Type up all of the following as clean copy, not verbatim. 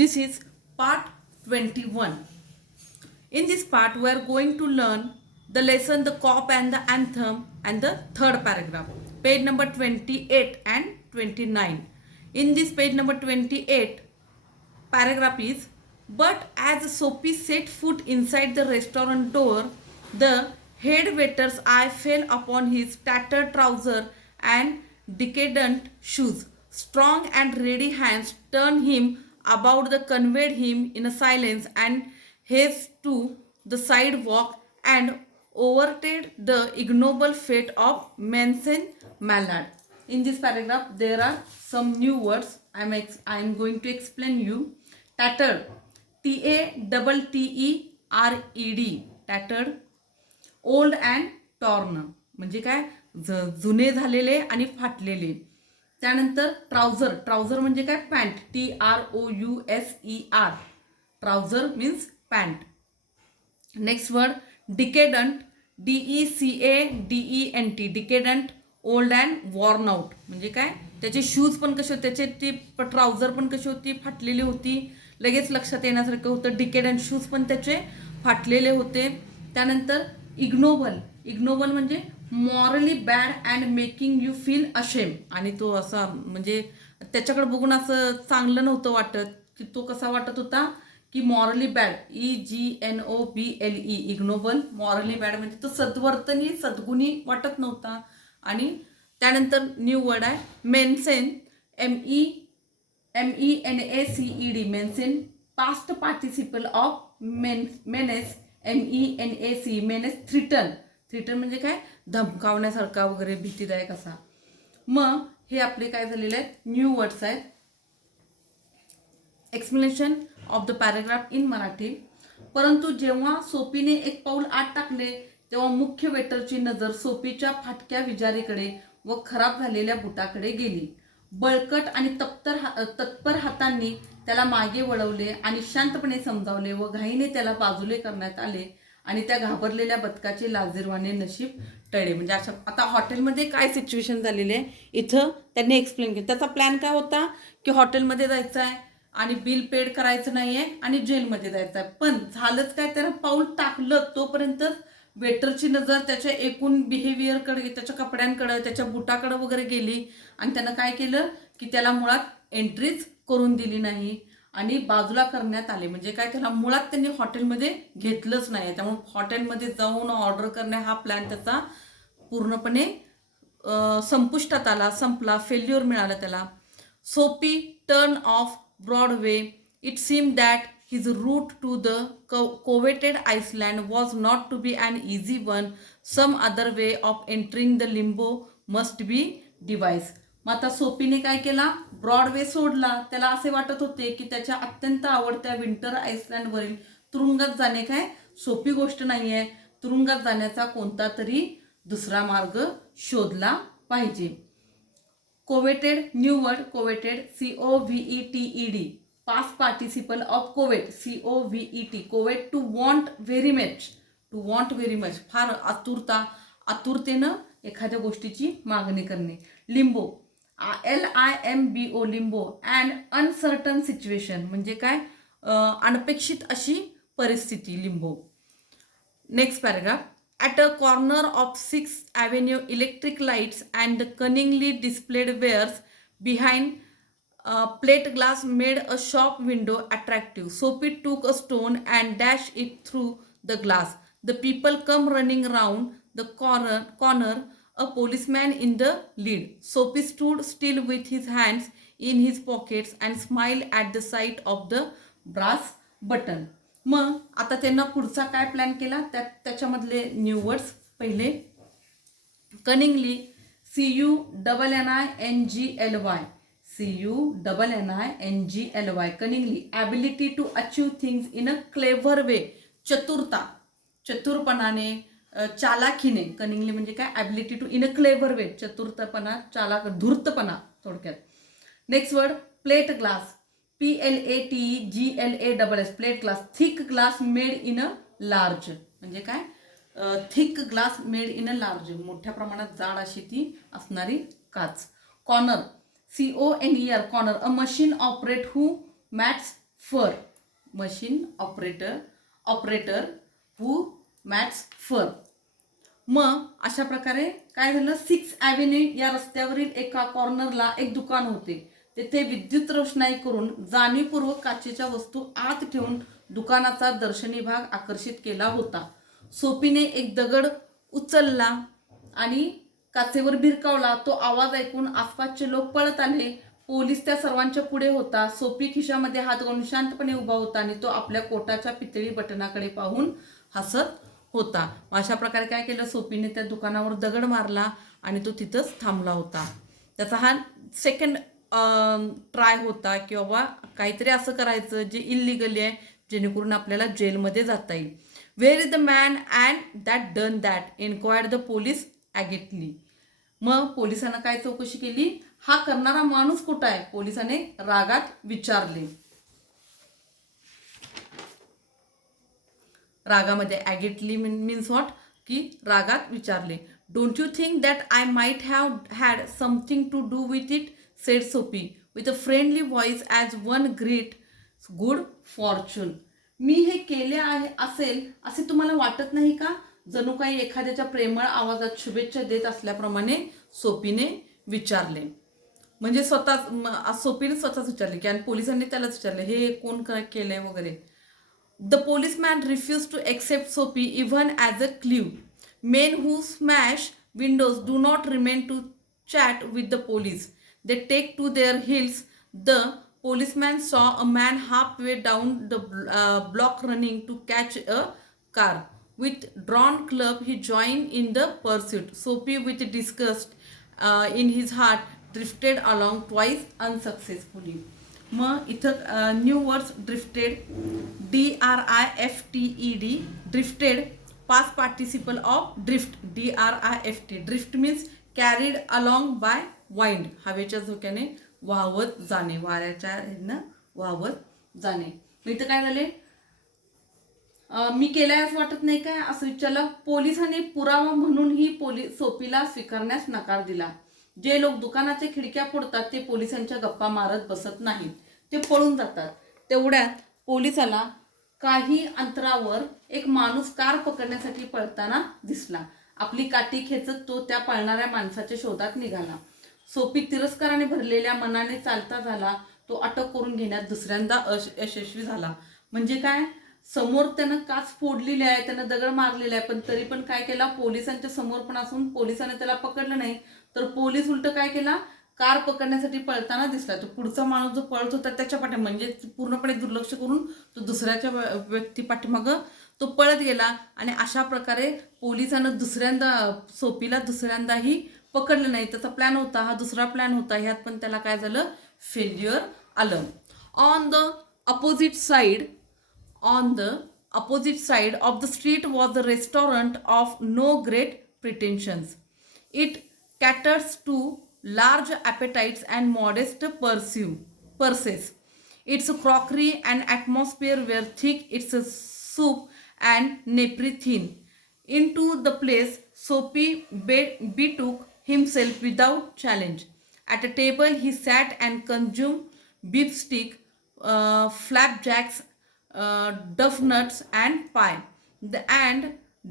This is part 21. In this part, we are going to learn the lesson, the cop and the anthem, and the third paragraph. Page number 28 and 29. In this page number 28, paragraph is, but as Sophie set foot inside the restaurant door, the head waiter's eye fell upon his tattered trouser and decadent shoes. Strong and ready hands turned him about, the conveyed him in a silence and haste to the sidewalk and overturned the ignoble fate of Manson Mallard. In this paragraph, there are some new words. I am going to explain you. Tattered, TATTERED, tattered. Old and torn म्हणजे काय, जुने झालेले आणि फाटलेले. त्यानंतर trouser, trouser म्हणजे काय, pant, TROUSER, trouser means pant. Next word decadent, DECADENT, decadent, old and worn out म्हणजे काय, त्याचे शूज पण कसे होते, त्याचे ती ट्राउझर पण कशी होती, फाटलेली होती. लगेच लक्षात येण्यासारखं होतं, डिकेडंट शूज पण त्याचे फाटलेले होते. त्यानंतर इग्नोबल, इग्नोबल म्हणजे morally bad and making you feel ashamed. आणि तो असा म्हणजे त्याच्याकडे बघून असं चांगलं नव्हतं वाटत, की तो कसा वाटत होता की morally bad, EGNOBLE, ignoble, morally bad म्हणजे तो सद्वर्तनी सद्गुणी वाटत नव्हता. आणि त्यानंतर न्यू वर्ड आहे मेन्सेन, MENACED, मेन्सेन, past participle of menace, MENAC, menace, threaten, threaten म्हणजे काय, धमकावण्यासारखा वगैरे भीतीदायक असा. मग हे आपले काय झालेले आहेत, न्यू वर्ड्स आहेत. Explanation of the paragraph in Marathi. परंतु जेव्हा सोपीने एक पाऊल आत टाकले तेव्हा मुख्य वेटरची नजर सोपीच्या फाटक्या विजारीकडे व खराब झालेल्या बुटाकडे गेली. बळकट आणि तत्पर हातांनी त्याला मागे वळवले आणि शांतपणे समजावले व घाईने त्याला बाजूले करण्यात आले आणि त्या घाबरलेल्या बदकाचे लाजिरवाणे नशीब टळले. म्हणजे अशा आता हॉटेलमध्ये काय सिच्युएशन झालेली आहे इथं त्यांनी एक्सप्लेन केलं. त्याचा प्लॅन काय होता की हॉटेलमध्ये जायचं आहे आणि बिल पेड करायचं नाही आहे आणि जेलमध्ये जायचं आहे. पण झालंच काय, त्यानं पाऊल टाकलं तोपर्यंत वेटरची नजर त्याच्या एकूण बिहेवियरकडे, त्याच्या कपड्यांकडे, त्याच्या बुटाकडे वगैरे गेली आणि त्यानं काय केलं की त्याला मुळात एंट्रीच करून दिली नाही आणि बाजूला करण्यात आले. म्हणजे काय, त्याला मुळात त्यांनी हॉटेलमध्ये घेतलंच नाही. त्यामुळे हॉटेलमध्ये जाऊन ऑर्डर करणे हा प्लॅन त्याचा पूर्णपणे संपुष्टात आला, संपला, फेल्युअर मिळाला त्याला. सोपी turn off Broadway. It seem that his route to the coveted Iceland was not to be an easy one. Some other way of entering the limbo must be devised. मग आता सोपीने काय केला, ब्रॉडवे सोडला. त्याला असे वाटत होते की त्याच्या अत्यंत आवडत्या विंटर आईसलँडवरील तुरुंगात जाणे काय सोपी गोष्ट नाही आहे. तुरुंगात जाण्याचा कोणता तरी दुसरा मार्ग शोधला पाहिजे. Coveted, new word coveted, COVETED, past participle of covet, COVET, covet, to want very much, to want very much, फार आतुरतेनं एखाद्या गोष्टीची मागणी करणे. Limbo, LIMBO, limbo, and uncertain situation म्हणजे काय, अनपेक्षित अशी परिस्थिती, limbo. Next paragraph. At a corner of 6th Avenue, electric lights and cunningly displayed wares behind plate glass made a shop window attractive. Sophie took a stone and dashed it through the glass. The people come running round the corner, a policeman in the lead. Sophie stood still with his hands in his pockets and smiled at the sight of the brass button. मग आता त्यांना पुढचा काय plan केला, त्याच्यामधले new words. पहिले cunningly, CUNNINGLY, cunningly. Ability to achieve things in a clever way, चतुरता, चतुरपणाने, चालाखीने. कनिंगली म्हणजे काय, ability to in a clever way, चतुरतापणा, धूर्तपणा थोडक्यात. Next word plate glass, PLATEGLASS, plate glass. Thick glass made in a large म्हणजे काय, thick glass made in a large, मोठ्या प्रमाणात जाड अशी ती असणारी काच. Corner, CONER, corner. A machine operate who mats fur, machine operator who mats fur. मग अशा प्रकारे काय झालं, 6 ॲव्हेन्यू या रस्त्यावरील एका कॉर्नरला एक दुकान होते. तेथे विद्युत रोषणाई करून जाणीवपूर्वक काचेच्या वस्तू आत ठेवून दुकानाचा दर्शनी भाग आकर्षित केला होता. सोपीने एक दगड उचलला आणि काचेवर भिरकावला. तो आवाज ऐकून आसपासचे लोक पळत आले. पोलीस त्या सर्वांच्या पुढे होता. सोपी खिशामध्ये हात घालून शांतपणे उभा होता आणि तो आपल्या कोटाच्या पितळी बटनाकडे पाहून हसत होता. अशा प्रकारे काय केलं, सोपीने त्या दुकानावर दगड मारला आणि तो तिथंच थांबला होता. त्याचा हा सेकंड ट्राय होता की बाबा काहीतरी असं करायचं जे इलिगली आहे, जेणेकरून आपल्याला जेलमध्ये जाता येईल. Where is the man and that done that, inquired the police ॲगेटली. मग पोलिसांना काय चौकशी केली, हा करणारा माणूस कुठं आहे, पोलिसाने रागात विचारले. रागामध्ये ॲगेटली मीन्स व्हॉट, की रागात विचारले. Don't you think that I might have had something to do with it, said Soapy with a friendly voice as one great good fortune. मी हे केले आहे असेल असे तुम्हाला वाटत नाही का, जणू काही एखाद्याच्या प्रेमळ आवाजात शुभेच्छा देत असल्याप्रमाणे सोपीने विचारले. म्हणजे सोपीने स्वतःच विचारले की, आणि पोलिसांनी त्यालाच विचारले हे कोण केलंय वगैरे. The policeman refused to accept Sophie even as a clue. Men who smash windows do not remain to chat with the police. They take to their heels. The policeman saw a man halfway down the block running to catch a car. With drawn club, he joined in the pursuit. Sophie, with disgust in his heart, drifted along twice unsuccessfully. मग इथं new words drifted, DRIFTED, drifted past participle of drift, DRIFT. Drift means carried along by wind, हवेच्या झोक्याने वाहवत जाणे, वाऱ्याच्या ह्यानं वाहवत जाणे. मग इथं काय झाले, मी केलंय असं वाटत नाही काय असं विचारलं. पोलिसांनी पुरावा म्हणूनही सोपीला स्वीकारण्यास नकार दिला. जे लोक दुकानाच्या खिडक्या फोडतात ते पोलिसांच्या गप्पा मारत बसत नाहीत, ते पळून जातात. तेवढ्यात पोलिसाला काही अंतरावर एक माणूस कार पकडण्यासाठी पळताना दिसला. आपली काठी खेचत तो त्या पळणाऱ्या माणसाच्या शोधात निघाला. सोपी तिरस्काराने भरलेल्या मनाने चालता झाला. तो अटक करून घेण्यात दुसऱ्यांदा यशस्वी झाला. म्हणजे काय, समोर त्यानं काच फोडलेली आहे, त्यानं दगड मारलेला आहे, पण तरी पण काय केला, पोलिसांच्या समोर पण असून पोलिसांनी त्याला पकडलं नाही. तर पोलीस उलट काय केला, कार पकडण्यासाठी पळताना दिसला. तो पुढचा माणूस जो पळत होता त्याच्या पाठी, म्हणजे पूर्णपणे दुर्लक्ष करून तो दुसऱ्याच्या व्यक्ती पाठीमागं तो पळत गेला. आणि अशा प्रकारे पोलिसांना सोपीला दुसऱ्यांदाही पकडलं नाही. त्याचा प्लॅन होता, हा दुसरा प्लॅन होता, ह्यात पण त्याला काय झालं, फेल्युअर आलं. On the opposite side of the street was a restaurant of no great pretensions. It caters to large appetites and modest purses. Its crockery and atmosphere were thick, its soup and napery thin. Into the place Soapy betook himself without challenge. At a table he sat and consumed beefsteak, flapjacks, duff nuts and pie. And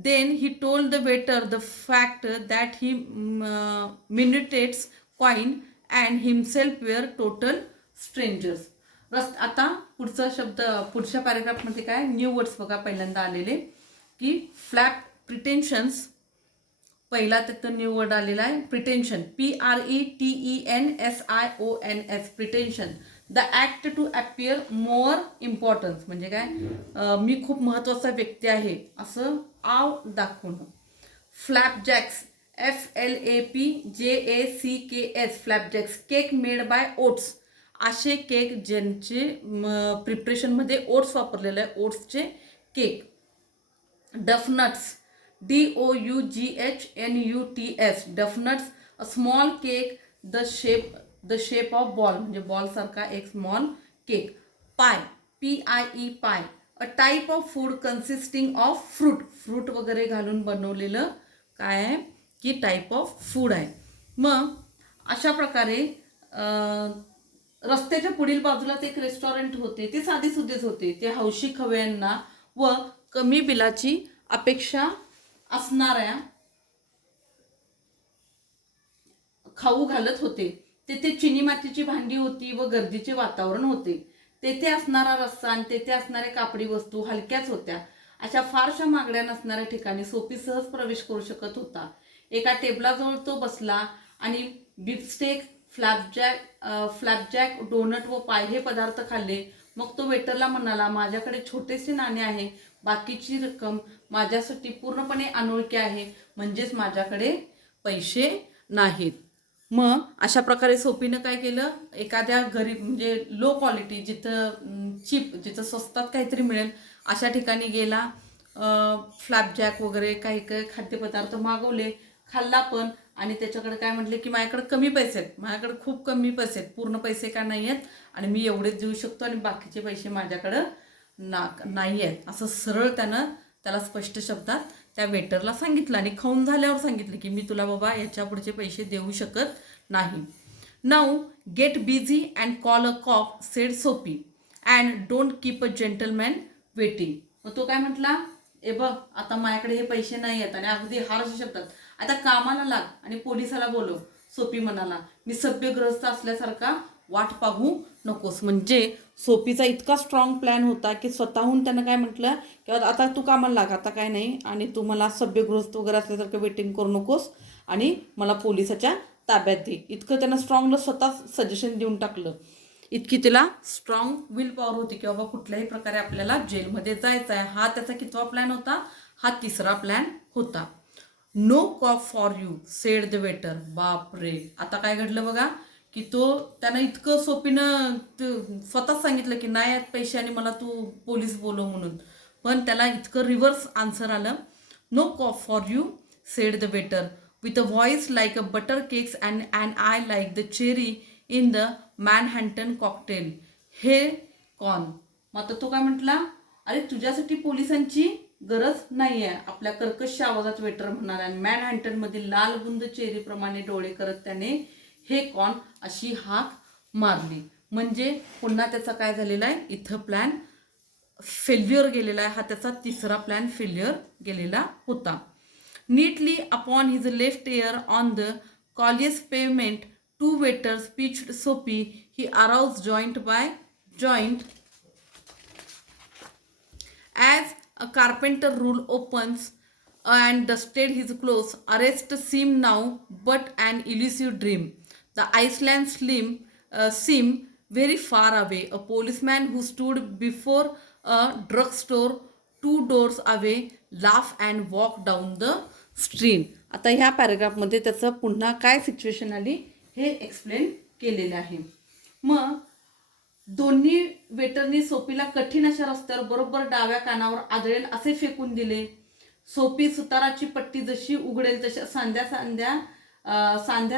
then he told the waiter the fact that he minutates coin and himself were total strangers. आता पुढचा शब्द पुढच्या पॅरेग्राफमध्ये काय, new words बघा पहिल्यांदा आलेले, की flap प्रिटेन्शन्स, पहिला तिथं न्यू वर्ड आलेला आहे pretension, PRETENSIONS, pretension. The act to appear more importance, म्हणजे काय, मी खूप महत्त्वाचा व्यक्ती आहे असं आव दाखवणं. Flapjacks, FLAPJACKS, flapjacks, cake made by oats, असे केक ज्यांचे प्रिपरेशनमध्ये ओट्स वापरलेलं आहे, ओट्सचे cake. Doughnuts, DOUGHNUTS, doughnuts, a small cake the shape of ball, म्हणजे बॉल सारखा एक small cake. Pie, PIE, pie, a type of food consisting of fruit वगैरे घालून बनवलेलं काय आहे, की टाईप ऑफ फूड आहे. मग अशा प्रकारे रस्त्याच्या पुढील बाजूलाच एक रेस्टॉरंट होते. ते साधेसुधेच होते. ते हौशी खवय्यांना व कमी बिलाची अपेक्षा असणाऱ्या खाऊ घालत होते. तेथे चिनी मातीची भांडी होती व गर्दीचे वातावरण होते. तेथे असणारा रस्सा आणि तेथे असणाऱ्या कापडी वस्तू हलक्याच होत्या. अशा फारशा मागण्या नसणाऱ्या ठिकाणी सोपी सहज प्रवेश करू शकत होता. एका टेबलाजवळ तो बसला आणि बीफस्टेक, फ्लॅपजॅक, डोनट व पाय हे पदार्थ खाल्ले. मग तो वेटरला म्हणाला, माझ्याकडे छोटेसे नाणे आहे. बाकीची रक्कम माझ्यासाठी पूर्णपणे अनोळखी आहे, म्हणजेच माझ्याकडे पैसे नाहीत. मग अशा प्रकारे सोपीनं काय केलं, एखाद्या गरीब म्हणजे लो क्वालिटी, जिथं चीप, जिथं स्वस्तात काहीतरी मिळेल अशा ठिकाणी गेला. फ्लॅपजॅक वगैरे काही काही खाद्यपदार्थ मागवले, खाल्ला पण. आणि त्याच्याकडे काय म्हटले की माझ्याकडे कमी पैसे आहेत, माझ्याकडे खूप कमी पैसे आहेत, पूर्ण पैसे का नाही आहेत आणि मी एवढेच देऊ शकतो आणि बाकीचे पैसे माझ्याकडं नाही आहेत, असं सरळ त्याला स्पष्ट शब्दात त्या वेटरला सांगितलं. आणि खाऊन झाल्यावर सांगितलं की मी तुला बाबा याच्या पुढचे पैसे देऊ शकत नाही. Now get busy and call a cop, said Soapy, and don't keep a gentleman waiting. मग तो काय म्हटला, ए बघ आता माझ्याकडे हे पैसे नाही आहेत आणि अगदी हार्श शब्दात, आता कामाला लाग आणि पोलिसाला बोलव. सोपी म्हणाला, मी सभ्यग्रस्त असल्यासारखा वाट पाहू नकोस. म्हणजे सोपीचा इतका स्ट्रॉंग प्लॅन होता की स्वतःहून त्यानं काय म्हटलं की आता तू कामाला लाग, आता काय नाही, आणि तू मला सभ्यग्रस्त वगैरे असल्यासारखं वेटिंग करू नकोस आणि मला पोलिसाच्या ताब्यात दे. इतकं त्यानं स्ट्रॉंगला स्वतः सजेशन देऊन टाकलं. इतकी तिला स्ट्रॉंग विल पॉवर होती की बाबा कुठल्याही प्रकारे आपल्याला जेलमध्ये जायचं आहे. हा त्याचा कितवा प्लॅन होता, हा तिसरा प्लॅन होता. No cop for you, said the waiter. बाप रे, आता काय घडलं बघा की त्यानं इतकं सोपीनं स्वतःच सांगितलं की नाही आहेत पैसे आणि मला तू पोलीस बोलव म्हणून, पण त्याला इतकं रिव्हर्स आन्सर आलं. No cop for you, said the waiter, with a voice like a butter cakes and I like the cherry in the Manhattan cocktail. हे कॉन. मग आता तो काय म्हटला, अरे तुझ्यासाठी पोलिसांची गरज नाही आहे, आपल्या कर्कश आवाजात वेटर म्हणाला. आणि मॅनहॅटनमधील लाल बुंद चेरीप्रमाणे डोळे करत त्याने हे कॉन अशी हाक मारली. म्हणजे पुन्हा त्याचा काय झालेला आहे, इथं प्लॅन फेल्युअर गेलेला आहे. हा त्याचा तिसरा प्लॅन फेल्युअर गेलेला होता. Neatly upon his left ear on the callous pavement, two waiters pitched Soapy. He aroused joint by joint. As a carpenter rule opens and dusted his clothes, arrest seemed now but an elusive dream. The Iceland seemed very far away. A policeman who stood before a drugstore 2 doors away laughed and walked down the street. आता ह्या पॅराग्राफमध्ये त्याचं पुन्हा काय situation आली हे explain केलेलं आहे. मग दोन्ही वेटरनी सोपीला कठीण अशा रस्त्यावर बरोबर डाव्या कानावर आदळेल असे फेकून दिले. सोपी सुताराची पट्टी जशी उघडेल तशा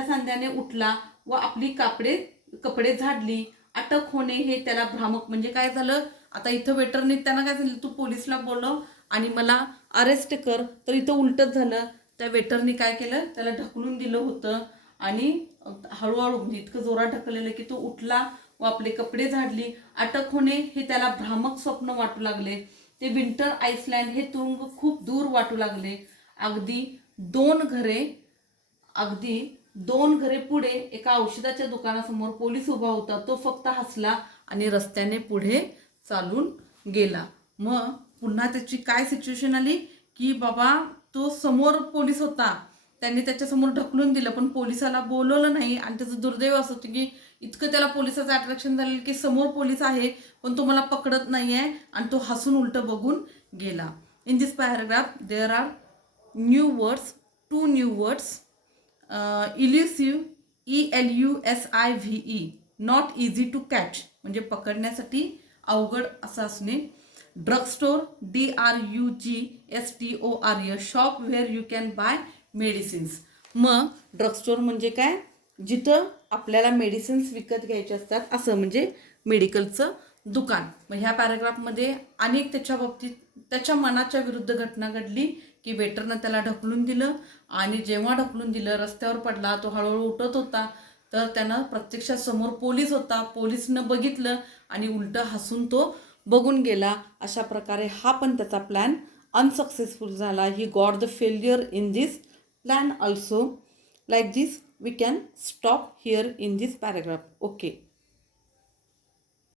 सांध्याने उठला व आपली कपडे झाडली. अटक होणे हे त्याला भ्रामक. म्हणजे काय झालं, आता इथं वेटरने त्यांना काय झालं, तू पोलिसला बोलव आणि मला अरेस्ट कर. तर इथं उलटच झालं. त्या वेटरनी काय केलं, त्याला ढकलून दिलं होतं आणि हळूहळू म्हणजे इतकं जोरात ढकललेलं की तो उठला व आपले कपडे झाडली. अटक होणे हे त्याला भ्रामक स्वप्न वाटू लागले. ते विंटर आईसलँड हे तुरुंग खूप दूर वाटू लागले. अगदी दोन घरे पुढे एका औषधाच्या दुकानासमोर पोलीस उभा होता. तो फक्त हसला आणि रस्त्याने पुढे चालून गेला. मग पुन्हा त्याची काय सिच्युएशन आली की बाबा तो समोर पोलीस होता, त्यांनी त्याच्यासमोर ढकलून दिलं पण पोलिसाला बोलवलं नाही. आणि त्याचं दुर्दैव असं होतं की इतकं त्याला पोलिसाचं अट्रॅक्शन झालेलं की समोर पोलीस आहे पण तो मला पकडत नाही आहे आणि तो हसून उलटं बघून गेला. In this paragraph there are two new words. Elusive, ELUSIVE, not easy to catch म्हणजे पकडण्यासाठी अवघड असं असणे. Drug store, DRUGSTORE, shop where you can buy medicines. मग ड्रग स्टोर म्हणजे काय, जिथं आपल्याला मेडिसिन्स विकत घ्यायचे असतात असं, म्हणजे मेडिकलचं दुकान. मग ह्या पॅराग्राफमध्ये अनेक त्याच्या बाबतीत त्याच्या मनाच्या विरुद्ध घटना घडली की वेटरनं त्याला ढकलून दिलं आणि जेव्हा ढकलून दिलं रस्त्यावर पडला. तो हळूहळू उठत होता. तर त्यानं प्रत्यक्षात समोर पोलीस होता, पोलिसनं बघितलं आणि उलटं हसून तो बघून गेला. अशा प्रकारे हा पण त्याचा प्लॅन अनसक्सेसफुल झाला. He got the failure in this plan also. Like this we can stop here in this paragraph. Okay.